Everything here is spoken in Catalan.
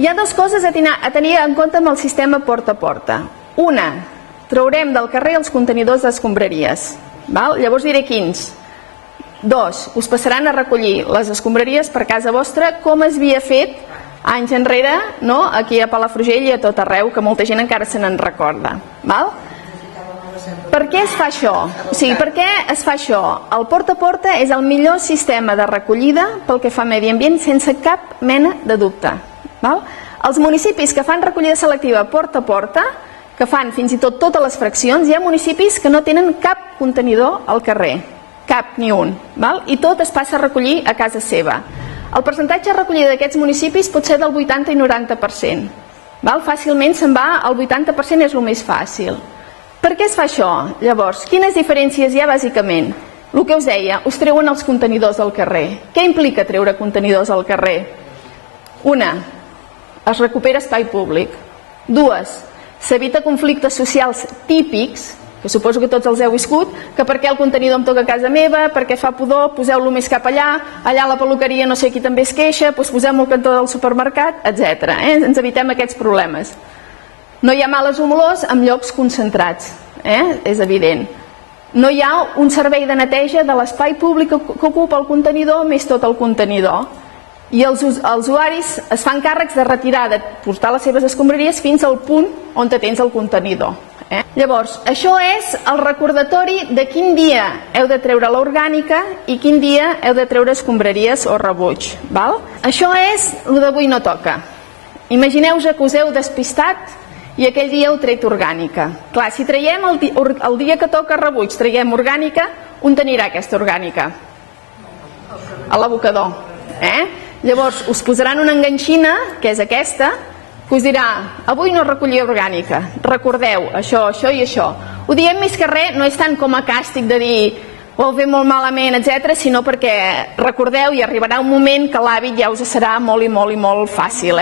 Hi ha dues coses a tenir en compte amb el sistema porta a porta. Una, traurem del carrer els contenidors d'escombraries. Llavors diré quins. Dos, us passaran a recollir les escombraries per casa vostra com es havia fet anys enrere, aquí a Palafrugell i a tot arreu, que molta gent encara se n'en recorda. Per què es fa això? Per què es fa això? El porta a porta és el millor sistema de recollida pel que fa a medi ambient sense cap mena de dubte. Els municipis que fan recollida selectiva porta a porta, que fan fins i tot totes les fraccions, hi ha municipis que no tenen cap contenidor al carrer, cap ni un, i tot es passa a recollir a casa seva. El percentatge de recollida d'aquests municipis pot ser del 80 i 90%. Fàcilment se'n va, el 80% és el més fàcil. Per què es fa això? Llavors, quines diferències hi ha bàsicament? El que us deia, us treuen els contenidors del carrer. Què implica treure contenidors al carrer? Una, es recupera espai públic. Dues, s'evita conflictes socials típics, que suposo que tots els heu viscut, que per què el contenidor em toca a casa meva, perquè fa pudor, poseu-lo més cap allà, allà a la peluqueria no sé qui també es queixa, doncs posem-lo al cantó del supermercat, etc. Ens evitem aquests problemes. No hi ha males olors en llocs concentrats, és evident. No hi ha un servei de neteja de l'espai públic que ocupa el contenidor més tot el contenidor. I els usuaris es fan càrrecs de retirar, de portar les seves escombraries fins al punt on tens el contenidor. Llavors, això és el recordatori de quin dia heu de treure l'orgànica i quin dia heu de treure escombraries o rebuig. Això és el d'avui no toca. Imagineu-vos que us heu despistat i aquell dia heu tret orgànica. Clar, si traiem el dia que toca rebuig, traiem orgànica, on anirà aquesta orgànica? A l'abocador. Llavors us posaran una enganxina, que és aquesta, que us dirà, avui no recollir orgànica, recordeu això, això i això. Ho diem més que res, no és tant com a càstig de dir ho heu fet molt malament, etc., sinó perquè recordeu i arribarà un moment que l'hàbit ja us serà molt i molt i molt fàcil.